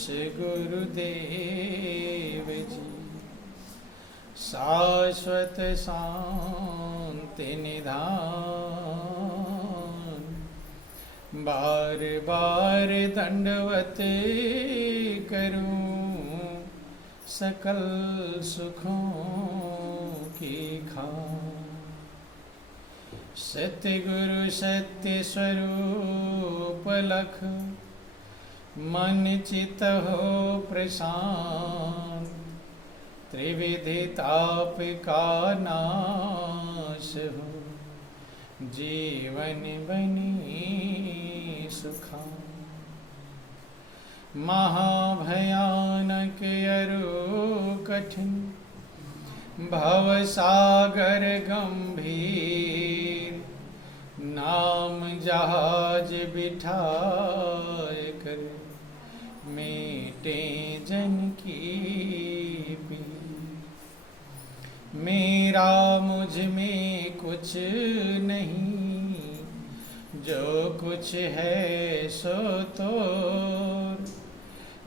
गुरुदेव जी शाश्वत शांति निधान। बार बार दंडवत करूं सकल सुखों की खान। सतगुरु सत्य स्वरूप लख मन चित हो प्रशांत। त्रिविधि ताप का नाश हो जीवन बनी सुखान। महाभयानक अरु कठिन भवसागर गंभीर। नाम जहाज बिठाए कर मेटे जन की पीर। मेरा मुझ में कुछ नहीं, जो कुछ है सो तोर।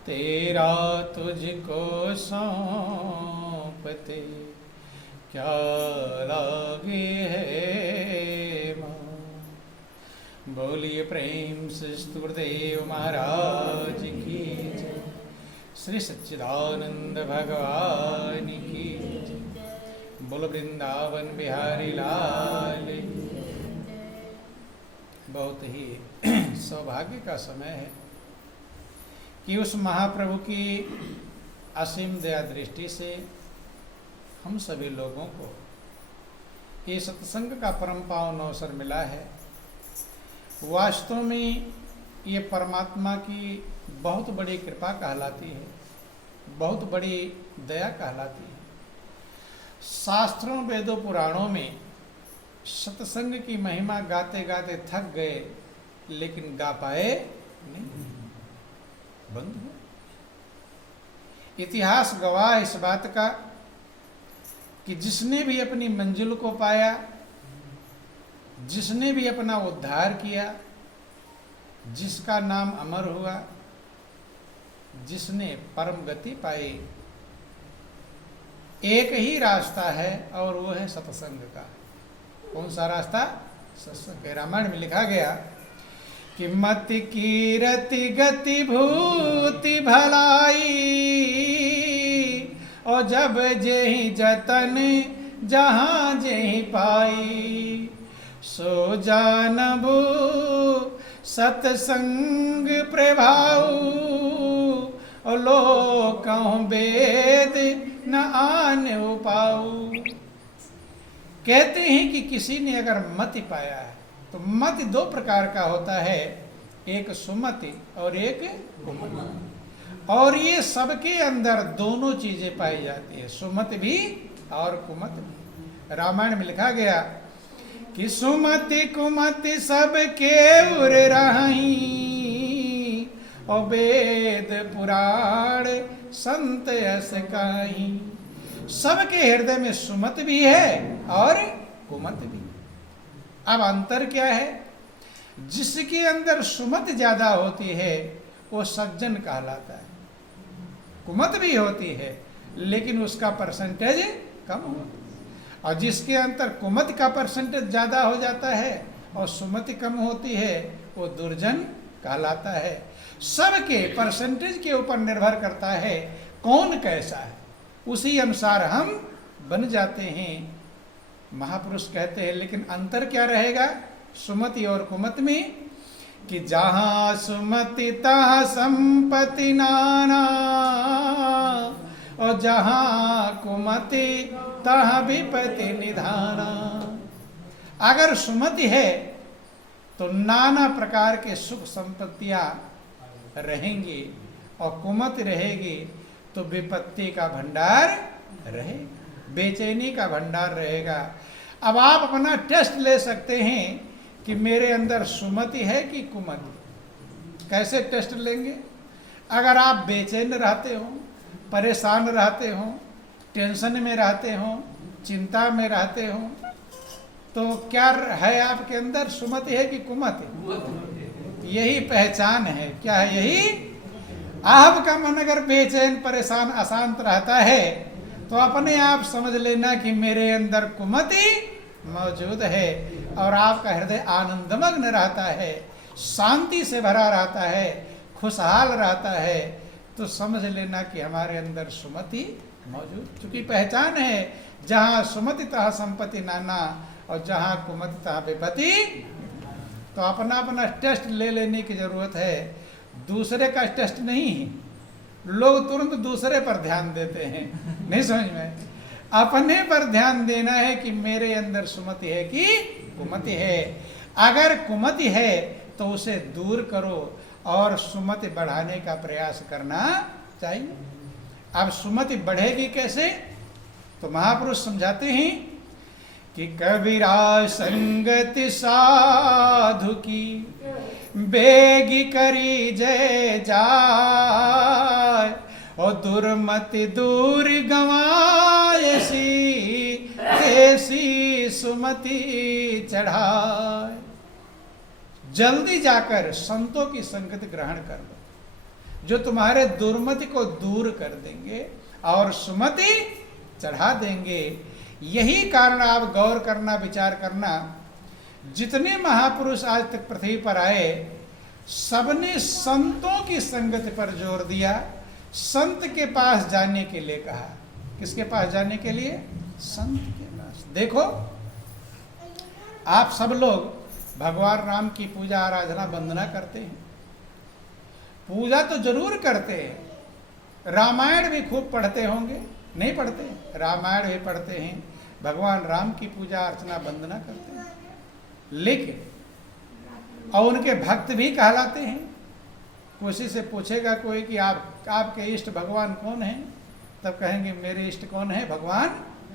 तेरा तुझको सौंपते क्या लागे है मां। बोलिए प्रेम से गुरुदेव महाराज की जय। श्री सच्चिदानंद भगवान की जय। बोल वृंदावन बिहारी लाल। बहुत ही सौभाग्य का समय है कि उस महाप्रभु की असीम दया दृष्टि से हम सभी लोगों को ये सत्संग का परम पावन अवसर मिला है। वास्तव में ये परमात्मा की बहुत बड़ी कृपा कहलाती है, बहुत बड़ी दया कहलाती है। शास्त्रों वेदों पुराणों में सत्संग की महिमा गाते गाते थक गए, लेकिन गा पाए नहीं, बंद हो। इतिहास गवाह इस बात का कि जिसने भी अपनी मंजिल को पाया, जिसने भी अपना उद्धार किया, जिसका नाम अमर हुआ, जिसने परम गति पाई, एक ही रास्ता है और वो है सत्संग का। कौन सा रास्ता? सत्संग। रामायण में लिखा गया कि मत कीरति गति भूति भलाई, और जब जेहि जतन जहाँ जेहि पाई। सो जानबू सत्संग प्रभाऊ, और लोकहु वेद न आन उपाऊ। कहते हैं कि किसी ने अगर मति पाया है तो मति दो प्रकार का होता है, एक सुमति और एक कुमति। और ये सबके अंदर दोनों चीजें पाई जाती है, सुमति भी और कुमति भी। रामायण में लिखा गया कि सुमति कुमति सबके उर रही, और वेद पुराण संत यस कहीं। सबके हृदय में सुमति भी है और कुमति भी। अब अंतर क्या है? जिसके अंदर सुमति ज्यादा होती है वो सज्जन कहलाता है। कुमति भी होती है लेकिन उसका परसेंटेज कम होता है। और जिसके अंदर कुमति का परसेंटेज ज्यादा हो जाता है और सुमति कम होती है वो दुर्जन कहलाता है। सबके परसेंटेज के ऊपर निर्भर करता है कौन कैसा है, उसी अनुसार हम बन जाते हैं। महापुरुष कहते हैं लेकिन अंतर क्या रहेगा सुमति और कुमति में? कि जहाँ सुमति तहाँ संपत्ति नाना, और जहाँ कुमति तहाँ विपत्ति निधाना। अगर सुमति है तो नाना प्रकार के सुख संपत्तियां रहेंगी, और कुमति रहेगी तो विपत्ति का भंडार रहेगा, बेचैनी का भंडार रहेगा। अब आप अपना टेस्ट ले सकते हैं कि मेरे अंदर सुमति है कि कुमति। कैसे टेस्ट लेंगे? अगर आप बेचैन रहते हो, परेशान रहते हो, टेंशन में रहते हो, चिंता में रहते हो, तो क्या है आपके अंदर? सुमति है कि कुमति? यही पहचान है। क्या है यही? आपका मन अगर बेचैन परेशान अशांत रहता है तो अपने आप समझ लेना कि मेरे अंदर कुमति मौजूद है, और आपका हृदय आनंदमग्न रहता है, शांति से भरा रहता है, खुशहाल रहता है, तो समझ लेना कि हमारे अंदर सुमति मौजूद। चूंकि पहचान है, जहाँ सुमति तहाँ संपत्ति नाना, और जहाँ कुमति तहाँ विपत्ति। तो अपना अपना टेस्ट ले लेने की जरूरत है, दूसरे का टेस्ट नहीं। लोग तुरंत दूसरे पर ध्यान देते हैं, नहीं समझ में, अपने पर ध्यान देना है कि मेरे अंदर सुमति है कि कुमति है। अगर कुमति है तो उसे दूर करो और सुमति बढ़ाने का प्रयास करना चाहिए। अब सुमति बढ़ेगी कैसे, तो महापुरुष समझाते हैं कि कबीरा संगति साधु की बेगी करी जय जाय, और दुर्मति दूर गंवायसी ऐसी सुमति चढ़ाए। जल्दी जाकर संतों की संगति ग्रहण कर लो, जो तुम्हारे दुर्मति को दूर कर देंगे और सुमति चढ़ा देंगे। यही कारण आप गौर करना, विचार करना, जितने महापुरुष आज तक पृथ्वी पर आए, सबने संतों की संगति पर जोर दिया, संत के पास जाने के लिए कहा। किसके पास जाने के लिए? संत के पास। देखो, आप सब लोग भगवान राम की पूजा आराधना वंदना करते हैं, पूजा तो जरूर करते हैं, रामायण भी खूब पढ़ते होंगे, नहीं पढ़ते? रामायण भी पढ़ते हैं, भगवान राम की पूजा अर्चना वंदना करते हैं, लेकिन और उनके भक्त भी कहलाते हैं। किसी से पूछेगा कोई कि आपके इष्ट भगवान कौन हैं, तब कहेंगे मेरे इष्ट कौन है? भगवान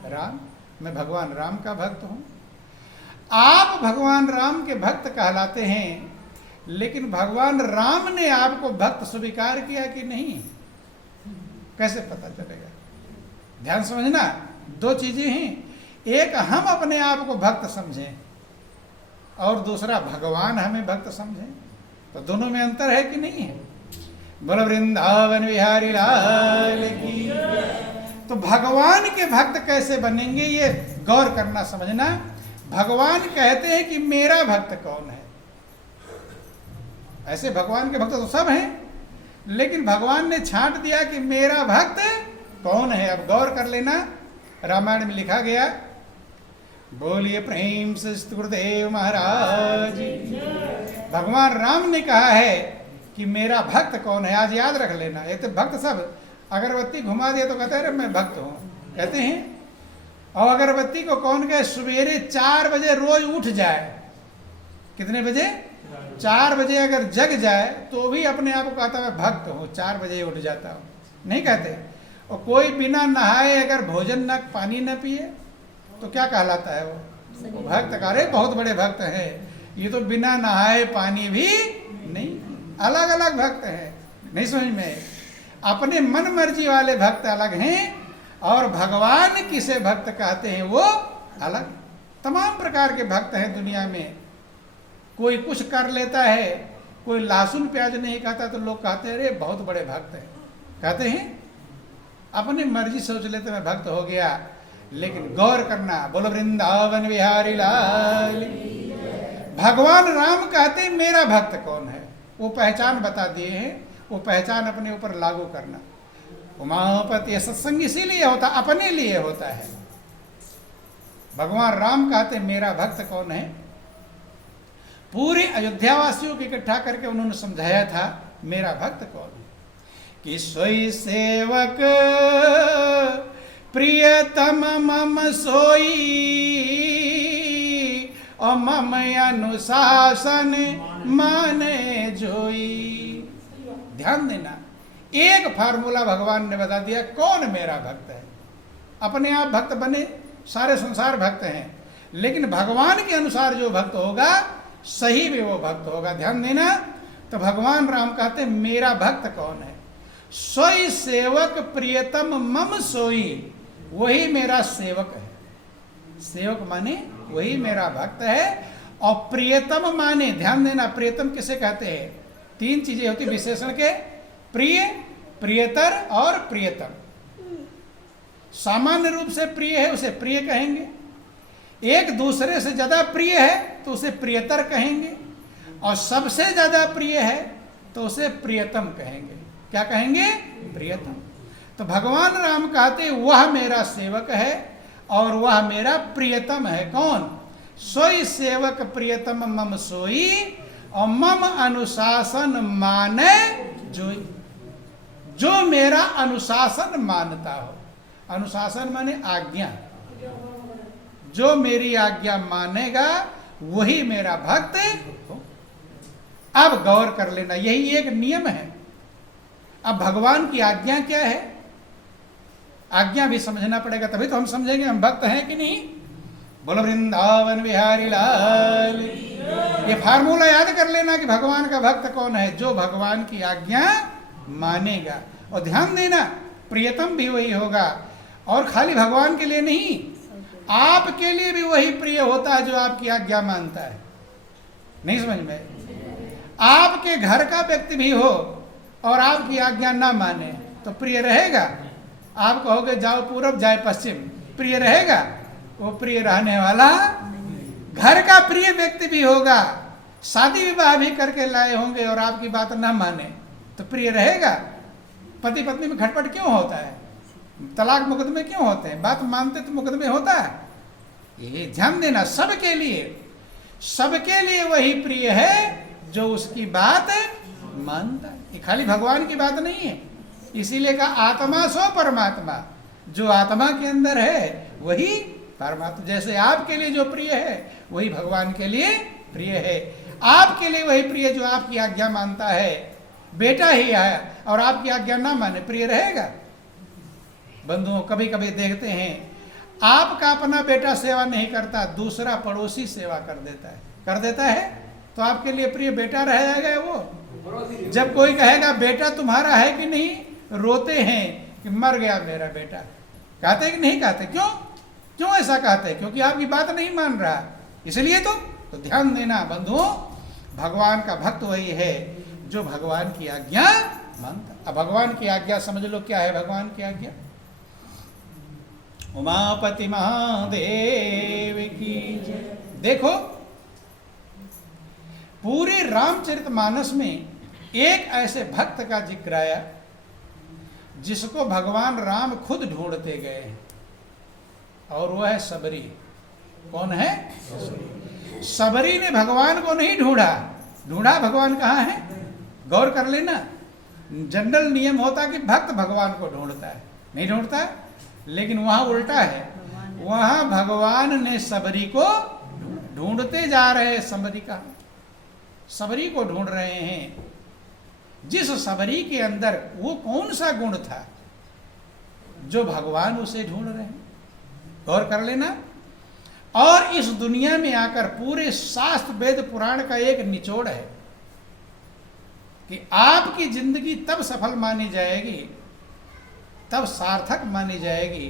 राम, मैं भगवान राम का भक्त हूं। आप भगवान राम के भक्त कहलाते हैं, लेकिन भगवान राम ने आपको भक्त स्वीकार किया कि नहीं, कैसे पता चलेगा? ध्यान समझना, दो चीजें हैं, एक हम अपने आप को भक्त समझें और दूसरा भगवान हमें भक्त समझें। तो दोनों में अंतर है कि नहीं है? बोलो वृंदावन बिहारी लाल की। तो भगवान के भक्त कैसे बनेंगे, ये गौर करना, समझना। भगवान कहते हैं कि मेरा भक्त कौन है। ऐसे भगवान के भक्त तो सब हैं, लेकिन भगवान ने छांट दिया कि मेरा भक्त कौन है। अब गौर कर लेना, रामायण में लिखा गया, बोलिए प्रेम से गुरुदेव महाराज। भगवान राम ने कहा है कि मेरा भक्त कौन है। आज याद रख लेना, एक तो भक्त सब अगरबत्ती घुमा दिया तो कहते हैं मैं भक्त हूं, कहते हैं। और अगरबत्ती को कौन कहे? सवेरे 4 बजे रोज उठ जाए। कितने बजे? 4 बजे अगर जग जाए तो भी अपने आप को कहता मैं भक्त हूं, 4 बजे उठ जाता हूं, नहीं कहते? और कोई बिना नहाए अगर भोजन न पानी न पिए तो क्या कहलाता है? वो भक्त। अरे बहुत बड़े भक्त हैं, ये तो बिना नहाए पानी भी नहीं। अलग अलग भक्त हैं, नहीं समझ में? अपने मन मर्जी वाले भक्त अलग हैं, और भगवान किसे भक्त कहते हैं वो अलग। तमाम प्रकार के भक्त हैं दुनिया में। कोई कुछ कर लेता है, कोई लहसुन प्याज नहीं खाता तो लोग कहते हैं अरे बहुत बड़े भक्त हैं, कहते हैं। अपनी मर्जी सोच लेते मैं भक्त हो गया। लेकिन गौर करना, बोलो वृंदावन बिहारी लाल। भगवान राम कहते हैं मेरा भक्त कौन है, वो पहचान बता दिए हैं, वो पहचान अपने ऊपर लागू करना। उमापति सत्संग इसीलिए होता, अपने लिए होता है। भगवान राम कहते मेरा भक्त कौन है। पूरे अयोध्या वासियों को इकट्ठा करके उन्होंने समझाया था मेरा भक्त कौन है। कि सोई सेवक प्रियतम मम सोई, और मम अनुशासन माने जोई। ध्यान देना, एक फार्मूला भगवान ने बता दिया कौन मेरा भक्त है। अपने आप भक्त बने, सारे संसार भक्त हैं, लेकिन भगवान के अनुसार जो भक्त होगा सही में वो भक्त होगा। ध्यान देना, तो भगवान राम कहते मेरा भक्त कौन है। सोई सेवक प्रियतम मम सोई, वही मेरा सेवक है। सेवक माने वही मेरा भक्त है। और प्रियतम माने, ध्यान देना, प्रियतम किसे कहते हैं? 3 चीजें होती विशेषण के। प्रिय, प्रियतर और प्रियतम। सामान्य रूप से प्रिय है उसे प्रिय कहेंगे, एक दूसरे से ज्यादा प्रिय है तो उसे प्रियतर कहेंगे, और सबसे ज्यादा प्रिय है तो उसे प्रियतम कहेंगे। क्या कहेंगे? प्रियतम। तो भगवान राम कहते वह मेरा सेवक है और वह मेरा प्रियतम है। कौन? सोई सेवक प्रियतम मम सोई, और मम अनुशासन माने जोई। जो मेरा अनुशासन मानता हो, अनुशासन माने आज्ञा, जो मेरी आज्ञा मानेगा वही मेरा भक्त हो। अब गौर कर लेना, यही एक नियम है। अब भगवान की आज्ञा क्या है, आज्ञा भी समझना पड़ेगा, तभी तो हम समझेंगे हम भक्त हैं कि नहीं। बोलो वृंदावन बिहारी लाल। ये फार्मूला याद कर लेना कि भगवान का भक्त कौन है, जो भगवान की आज्ञा मानेगा। और ध्यान देना, प्रियतम भी वही होगा, और खाली भगवान के लिए नहीं, आपके लिए भी वही प्रिय होता है जो आपकी आज्ञा मानता है। नहीं समझ में? आपके घर का व्यक्ति भी हो और आपकी आज्ञा ना माने तो प्रिय रहेगा? आप कहोगे जाओ पूरब जाए पश्चिम, प्रिय रहेगा? वो प्रिय रहने वाला घर का प्रिय व्यक्ति भी होगा, शादी विवाह भी करके लाए होंगे और आपकी बात ना माने तो प्रिय रहेगा? पति पत्नी में खटपट क्यों होता है? तलाक मुकदमे क्यों होते हैं? बात मानते तो मुकदमे होता है। ये ध्यान देना, सबके लिए वही प्रिय है जो उसकी बात मानता है। ये खाली भगवान की बात नहीं है, इसीलिए कहा आत्मा सो परमात्मा। जो आत्मा के अंदर है वही परमात्मा। जैसे आपके लिए जो प्रिय है वही भगवान के लिए प्रिय है। आपके लिए वही प्रिय जो आपकी आज्ञा मानता है। बेटा ही है और आपकी आज्ञा ना माने, प्रिय रहेगा? बंधुओं, कभी कभी देखते हैं आपका अपना बेटा सेवा नहीं करता, दूसरा पड़ोसी सेवा कर देता है तो आपके लिए प्रिय बेटा रहेगा वो? जब कोई कहेगा बेटा तुम्हारा है कि नहीं, रोते हैं कि मर गया मेरा बेटा। कहते कि नहीं कहते? क्यों ऐसा कहते? क्योंकि आपकी बात नहीं मान रहा, इसलिए तो ध्यान देना बंधुओं, भगवान का भक्त वही है जो भगवान की आज्ञा मानता। अब भगवान की आज्ञा समझ लो, क्या है भगवान की आज्ञा? उमापति महादेव की जय। देखो, पूरे रामचरितमानस में एक ऐसे भक्त का जिक्र आया जिसको भगवान राम खुद ढूंढते गए, और वह है सबरी। कौन है? सबरी ने भगवान को नहीं ढूंढा भगवान कहाँ है? गौर कर लेना, जनरल नियम होता कि भक्त भगवान को ढूंढता है, नहीं ढूंढता है, लेकिन वहां उल्टा है। वहां भगवान ने सबरी को ढूंढते जा रहे। सबरी को ढूंढ रहे हैं। जिस सबरी के अंदर वो कौन सा गुण था जो भगवान उसे ढूंढ रहे हैं? गौर कर लेना। और इस दुनिया में आकर पूरे शास्त्र वेद पुराण का एक निचोड़ है कि आपकी जिंदगी तब सफल मानी जाएगी, तब सार्थक मानी जाएगी,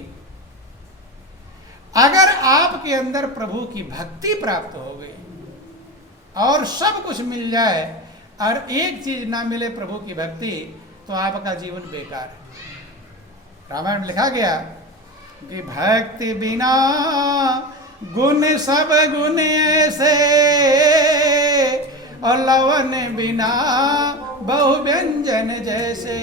अगर आपके अंदर प्रभु की भक्ति प्राप्त हो गई और सब कुछ मिल जाए और एक चीज ना मिले प्रभु की भक्ति, तो आपका जीवन बेकार है। रामायण में लिखा गया कि भक्ति बिना गुण सब गुण ऐसे, और लवन बिना बहु व्यंजन जैसे।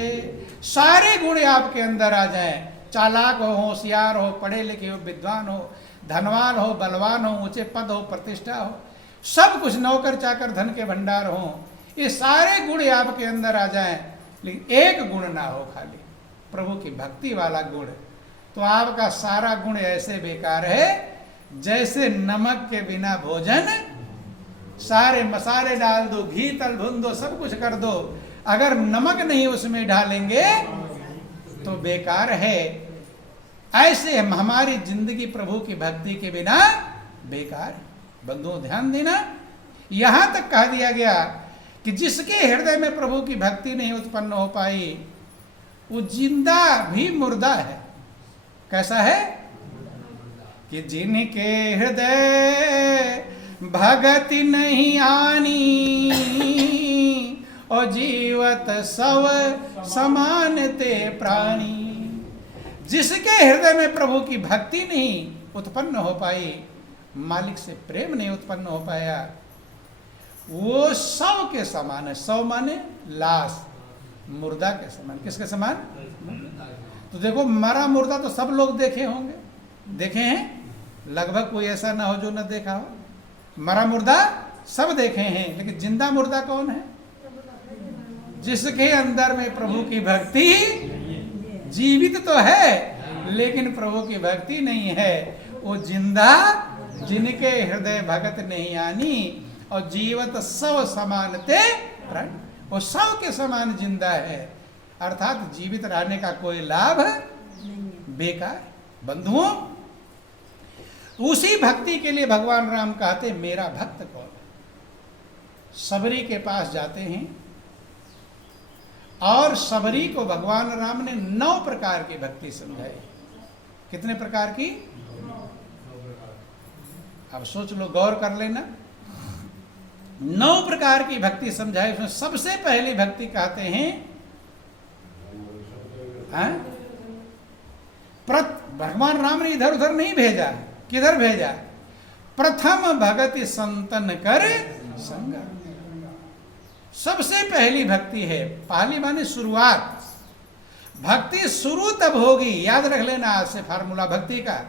सारे गुण आपके अंदर आ जाएं, चालाक हो, होशियार हो, पढ़े लिखे हो, विद्वान हो, धनवान हो, बलवान हो, ऊंचे पद हो, प्रतिष्ठा हो, सब कुछ, नौकर चाकर धन के भंडार हो, ये सारे गुण आपके अंदर आ जाएं, लेकिन एक गुण ना हो, खाली प्रभु की भक्ति वाला गुण, तो आपका सारा गुण ऐसे बेकार है जैसे नमक के बिना भोजन। सारे मसाले डाल दो, घी तल भून दो, सब कुछ कर दो, अगर नमक नहीं उसमें डालेंगे तो बेकार है। ऐसे हमारी जिंदगी प्रभु की भक्ति के बिना बेकार। बंधुओं ध्यान देना, यहां तक कह दिया गया कि जिसके हृदय में प्रभु की भक्ति नहीं उत्पन्न हो पाई वो जिंदा भी मुर्दा है। कैसा है? कि जिनके हृदय भगति नहीं आनी और जीवत सब समान ते प्राणी। जिसके हृदय में प्रभु की भक्ति नहीं उत्पन्न हो पाई, मालिक से प्रेम नहीं उत्पन्न हो पाया, वो शव के समान है। शव माने लाश, मुर्दा के समान। किसके समान? तो देखो, मरा मुर्दा तो सब लोग देखे होंगे, देखे हैं? लगभग कोई ऐसा ना हो जो न देखा हो। मरा मुर्दा सब देखे हैं, लेकिन जिंदा मुर्दा कौन है? जिसके अंदर में प्रभु की भक्ति जीवित तो है, लेकिन प्रभु की भक्ति नहीं है, वो जिंदा, जिनके हृदय भगत नहीं आनी। और जीवत सब समान ते प्राण, वो सब के समान जिंदा है, अर्थात जीवित रहने का कोई लाभ बेकार। बंधुओं, उसी भक्ति के लिए भगवान राम कहते मेरा भक्त कौन है। सबरी के पास जाते हैं और सबरी को भगवान राम ने 9 प्रकार की भक्ति समझाई। कितने प्रकार की? अब सोच लो, गौर कर लेना। 9 प्रकार की भक्ति समझाई। उसमें सबसे पहली भक्ति कहते हैं, भगवान राम ने इधर उधर नहीं भेजा। किधर भेजा? प्रथम भगति संतन कर संग। सबसे पहली भक्ति है। पहली माने शुरुआत। भक्ति शुरू तब होगी, याद रख लेना आज से फार्मूला भक्ति का।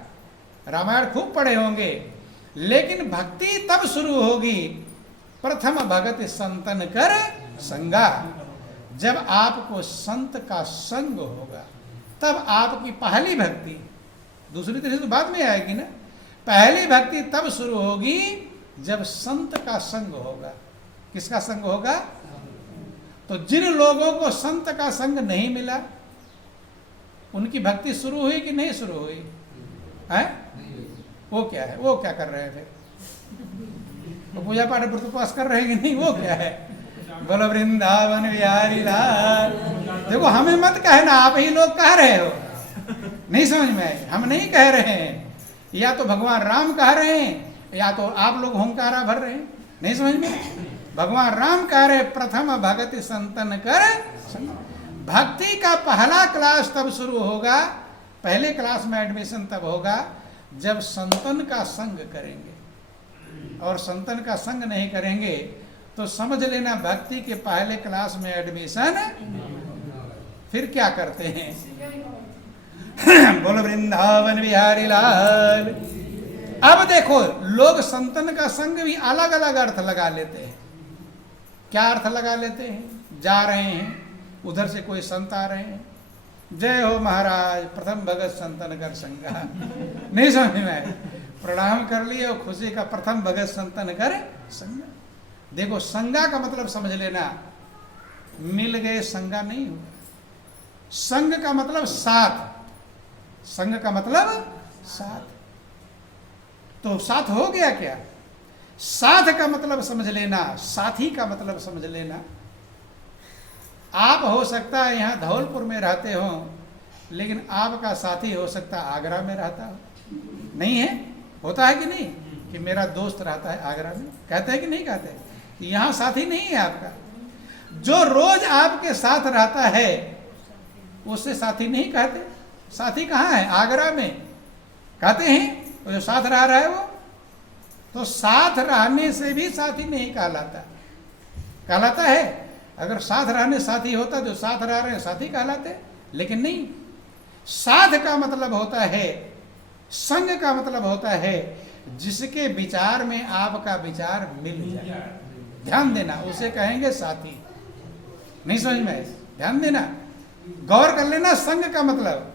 रामायण खूब पढ़े होंगे, लेकिन भक्ति तब शुरू होगी प्रथम भगति संतन कर संगा। जब आपको संत का संग होगा, तब आपकी पहली भक्ति, दूसरी तरह तो बाद में आएगी ना। पहली भक्ति तब शुरू होगी जब संत का संग होगा। किसका संग होगा? तो जिन लोगों को संत का संग नहीं मिला, उनकी भक्ति शुरू हुई कि नहीं शुरू हुई? है? वो क्या है? वो क्या कर रहे थे? वो पूजा पाठ व्रत उपवास कर रहे हैं कि नहीं? वो क्या है? बोलो वृंदावन बिहारी लाल। देखो, हमें मत कहना, आप ही लोग कह रहे हो। नहीं समझ में? हम नहीं कह रहे हैं। या तो भगवान राम कह रहे हैं, या तो आप लोग होंकारा भर रहे हैं। नहीं समझ में? भगवान राम कह रहे प्रथम भगति संतन कर। भक्ति का पहला क्लास तब शुरू होगा, पहले क्लास में एडमिशन तब होगा जब संतन का संग करेंगे। और संतन का संग नहीं करेंगे तो समझ लेना भक्ति के पहले क्लास में एडमिशन। फिर क्या करते हैं? बोलो वृंदावन बिहारी लाल। अब देखो, लोग संतन का संग भी अलग अलग अर्थ लगा लेते हैं। क्या अर्थ लगा लेते हैं? जा रहे हैं, उधर से कोई संत आ रहे हैं, जय हो महाराज, प्रथम भगत संतन कर संगा। नहीं समझ में? प्रणाम कर लिए और खुशी का प्रथम भगत संतन कर संगा। देखो, संगा का मतलब समझ लेना, मिल गए संगा नहीं हुआ। संग का मतलब साथ। संग का मतलब साथ। तो साथ हो गया क्या? साथ का मतलब समझ लेना, साथी का मतलब समझ लेना। आप हो सकता है यहाँ धौलपुर में रहते हो, लेकिन आपका साथी हो सकता है आगरा में रहता हो। नहीं है? होता है कि नहीं? कि मेरा दोस्त रहता है आगरा में, कहते हैं कि नहीं कहते? यहाँ साथी नहीं है आपका। जो रोज आपके साथ रहता है उससे साथी नहीं कहते। साथी कहाँ है? आगरा में कहते हैं। वो जो साथ रह रहा है वो तो साथ रहने से भी साथी नहीं कहलाता। कहलाता है अगर साथ रहने साथी होता, जो साथ रह रहे हैं साथी कहलाते, लेकिन नहीं। साथ का मतलब होता है, संग का मतलब होता है जिसके विचार में आपका विचार मिल जाए। ध्यान देना, उसे कहेंगे साथी। नहीं समझ में? ध्यान देना, गौर कर लेना। संग का मतलब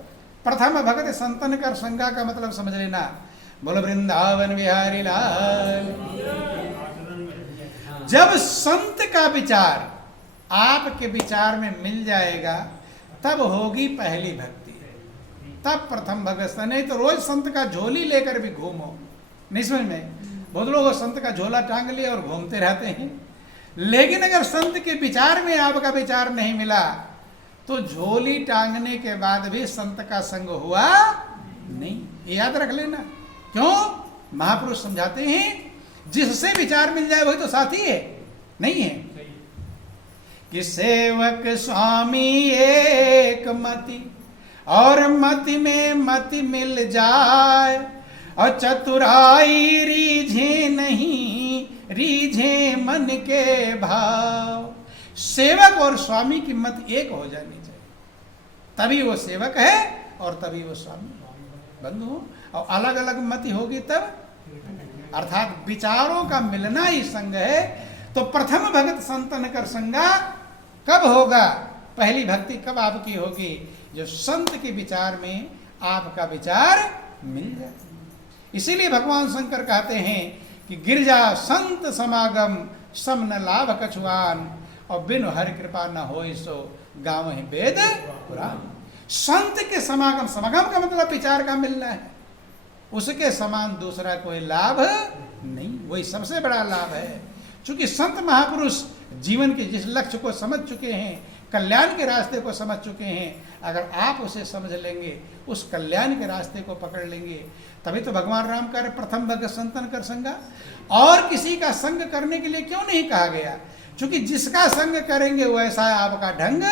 प्रथम भगत संतन कर संगा का मतलब समझ लेना। बोलो वृंदावन बिहारी लाल। जब संत का विचार आपके विचार में मिल जाएगा तब होगी पहली भक्ति, तब प्रथम भगत। नहीं तो रोज संत का झोली लेकर भी घूमो। नहीं समझ में? बहुत लोग संत का झोला टांग लिए और घूमते रहते हैं, लेकिन अगर संत के विचार में आपका विचार नहीं मिला तो झोली टांगने के बाद भी संत का संग हुआ नहीं। याद रख लेना। क्यों? महापुरुष समझाते हैं जिससे विचार मिल जाए वही तो साथी है। नहीं है? कि सेवक स्वामी एक मति, और मति में मति मिल जाए, और चतुराई रीझे नहीं, रीझे मन के भाव। सेवक और स्वामी की मत एक हो जानी चाहिए, तभी वो सेवक है और तभी वो स्वामी। बंधु, और अलग अलग मति होगी तब, अर्थात विचारों का मिलना ही संग है। तो प्रथम भगत संतन कर संगा कब होगा? पहली भक्ति कब आपकी होगी? जो संत के विचार में आपका विचार मिल जाए। इसीलिए भगवान शंकर कहते हैं कि गिरजा संत समागम सम न लाभ कछुआन, और बिनु हरि कृपा न होय सो गाँव ही वेद पुराण। संत के समागम, समागम का मतलब विचार का मिलना है, उसके समान दूसरा कोई लाभ नहीं, वही सबसे बड़ा लाभ है। क्योंकि संत महापुरुष जीवन के जिस लक्ष्य को समझ चुके हैं, कल्याण के रास्ते को समझ चुके हैं, अगर आप उसे समझ लेंगे, उस कल्याण के रास्ते को पकड़ लेंगे, तभी तो भगवान राम कह रहे प्रथम भगत संतन कर संगा। और किसी का संग करने के लिए क्यों नहीं कहा गया? क्योंकि जिसका संग करेंगे वैसा आपका ढंग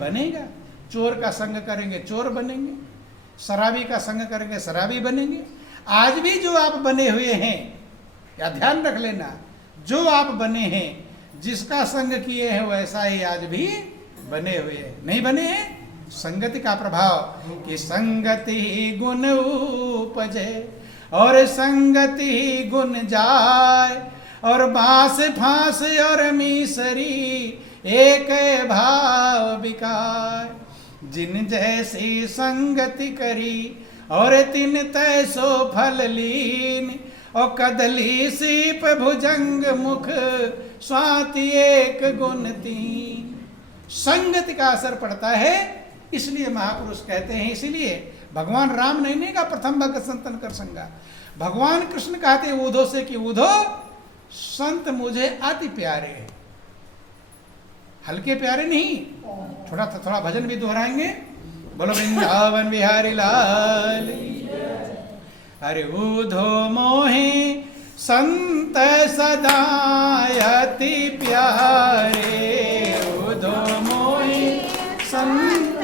बनेगा। चोर का संग करेंगे चोर बनेंगे, शराबी का संग करेंगे शराबी बनेंगे। आज भी जो आप बने हुए हैं, या ध्यान रख लेना, जो आप बने हैं, जिसका संग किए हैं वैसा ही आज भी बने हुए हैं। नहीं बने हैं? संगति का प्रभाव, कि संगति ही गुण उपजे और संगति ही गुण जाय, और बांस फांस और मीसरी एक भाव बिकाय। जिन जैसी संगति करी और तिन तैसो फल लीन, और कदली सीप भुजंग मुख स्वाति एक गुण तीन। संगति का असर पड़ता है, इसलिए महापुरुष कहते हैं। इसीलिए भगवान राम नहीं कहा प्रथम भगत संतन कर संगा। भगवान कृष्ण कहते हैं ऊधो से कि ऊधो संत मुझे अति प्यारे हैं, हल्के प्यारे नहीं। थोड़ा भजन भी दोहराएंगे। बोलो वृंदावन बिहारी लाल। अरे ऊधो मोहे संत सदा अति प्यारे, ऊधो मोहे संत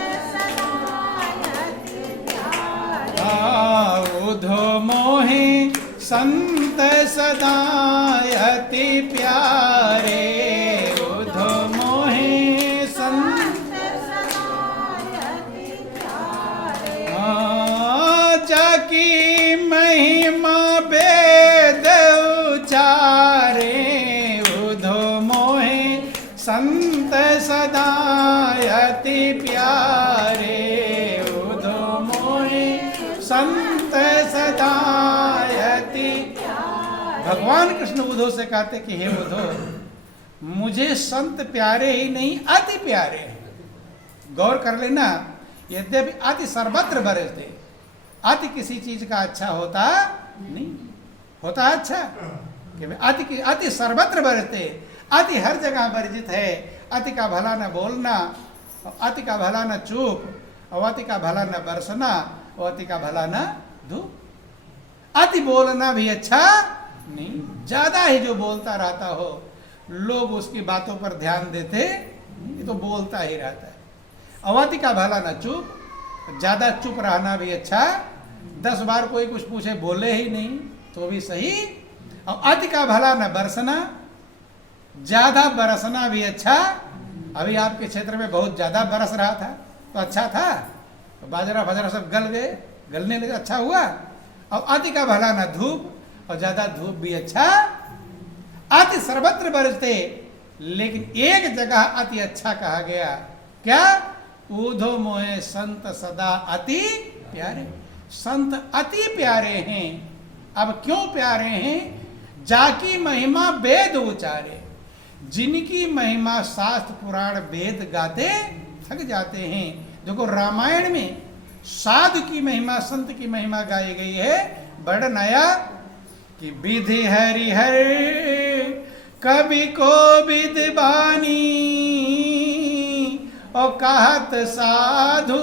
ऊधो मोहे संत सदा अति प्यारे, ऊधो मोहे संत जाकी महिमा वेद उचारे, ऊधो मोहे संत सदा अति प्यारे, ऊधो मोहे संत सदा अति। भगवान कृष्ण उद्धव से कहते कि हे उद्धव, मुझे संत प्यारे ही नहीं अति प्यारे हैं। गौर कर लेना, यद्यपि अति सर्वत्र बरसते, अति किसी चीज का अच्छा होता नहीं, होता अच्छा कि अति सर्वत्र बरसते, अति हर जगह वर्जित है। अति का भला न बोलना, अति का भला न चुप, और अति का भला न बरसना, और अति का भला न धूप। अति बोलना भी अच्छा नहीं, ज्यादा ही जो बोलता रहता हो, लोग उसकी बातों पर ध्यान देते, ये तो बोलता ही रहता है। अवति का भला न चुप, ज्यादा चुप रहना भी अच्छा, 10 बार कोई कुछ पूछे बोले ही नहीं तो भी सही। और अति का भला न बरसना, ज्यादा बरसना भी अच्छा। अभी आपके क्षेत्र में बहुत ज्यादा बरस रहा था तो अच्छा था, तो बाजरा बाजरा सब गल गए, गलने लगे, अच्छा हुआ। और अति का भला न धूप, और ज्यादा धूप भी अच्छा। अति सर्वत्र बरसते, लेकिन एक जगह अति अच्छा कहा गया, क्या? ऊधो मोहे संत सदा अति प्यारे। संत अति प्यारे हैं। अब क्यों प्यारे हैं? जाकी महिमा वेद उचारे, जिनकी महिमा शास्त्र पुराण वेद गाते थक जाते हैं। देखो रामायण में साधु की महिमा, संत की महिमा गाई गई है। वर्णन आया कि विधि हरिहर कवि को विद्वानी, और कहत साधु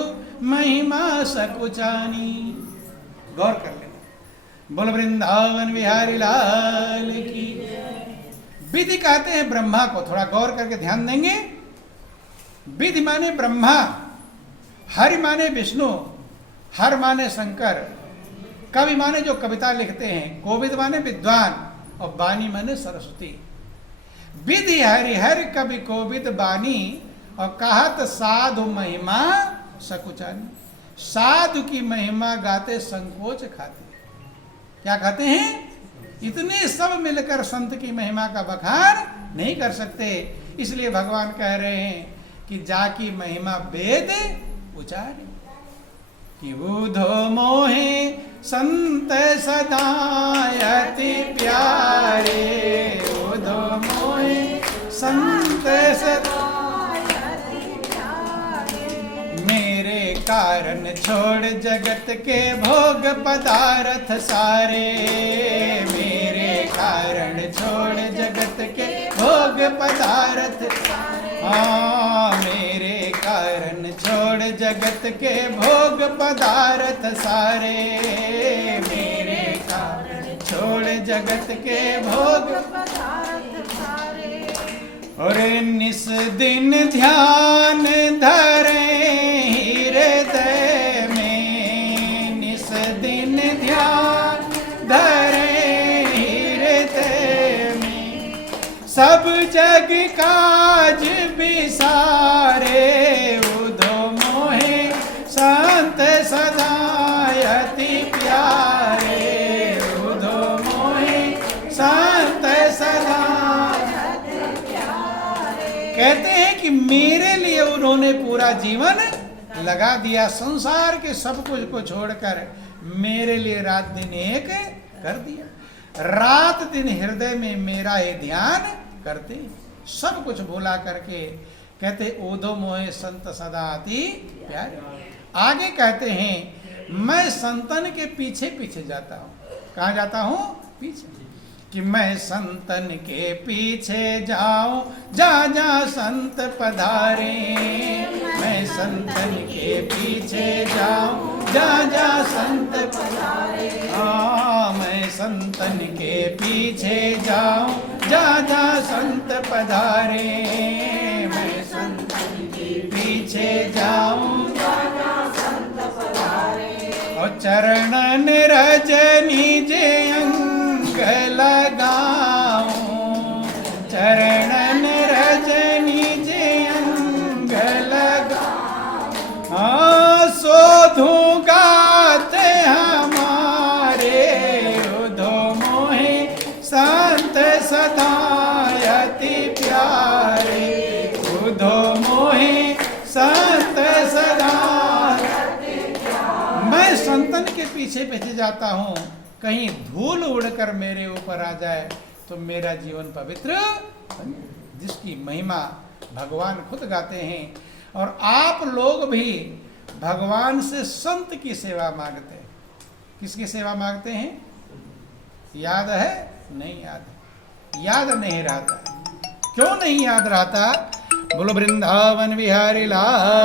महिमा सकुचानी। गौर कर लेना। बोल वृंदावन बिहारी लाल की। विधि कहते हैं ब्रह्मा को, थोड़ा गौर करके ध्यान देंगे विधि माने ब्रह्मा, हरि माने विष्णु, हर माने शंकर, कवि माने जो कविता लिखते हैं, कोविद माने विद्वान, और बानी माने सरस्वती। विधि हरि हरि कवि कोविद बानी, और कहत साधु महिमा सकुचानी। साधु की महिमा गाते संकोच खाते। क्या कहते हैं? इतने सब मिलकर संत की महिमा का बखान नहीं कर सकते। इसलिए भगवान कह रहे हैं कि जाकी महिमा वेद उचारे। कि बुधो मोहे संत सदा अति प्यारे, बुधो मोहे संत सदा मेरे कारण छोड़ जगत के भोग पदार्थ सारे, मेरे कारण छोड़ जगत के भोग पदार्थ, हाँ मेरे कारण छोड़ जगत के भोग पदार्थ सारे, मेरे कारण छोड़ जगत के भोग पदार्थ सारे। और निस दिन ध्यान धरे हृदय में, निस दिन ध्यान धरे हृदय में, सब जग काज बिसारे, उधो मोहे संत सदा अति प्यारे, उधो मोहे संत सदा। कहते हैं कि मेरे लिए उन्होंने पूरा जीवन लगा दिया, संसार के सब कुछ को छोड़कर मेरे लिए रात दिन एक कर दिया। रात दिन हृदय में मेरा ये ध्यान करते, सब कुछ भूला करके। कहते ओधो मोहे संत सदा अति प्यारे। आगे कहते हैं मैं संतन के पीछे पीछे जाता हूँ। कहाँ जाता हूँ? पीछे। कि मैं संतन के पीछे जाऊं जा जा संत पधारे, मैं संतन के पीछे जाऊं जा जा संत पधारे, हाँ मैं संतन के पीछे जाऊं जा जा संत पधारे, मैं संतन के पीछे जाऊं जा जा संत पधारे। और चरणन रजनी जे लगाऊं, चरणन रजनी जे अंग लगाऊं, हाँ शोधूं गाते हमारे, उधो मोहे संत सदा अति प्यारे, उधो मोहे संत सदा। मैं संतन के पीछे पीछे जाता हूँ, कहीं धूल उड़कर मेरे ऊपर आ जाए तो मेरा जीवन पवित्र, जिसकी महिमा भगवान खुद गाते हैं। और आप लोग भी भगवान से संत की सेवा मांगते हैं। किसकी सेवा मांगते हैं? याद है? नहीं याद है, याद नहीं रहता। क्यों नहीं याद रहता? बोलो वृंदावन बिहारी लाल।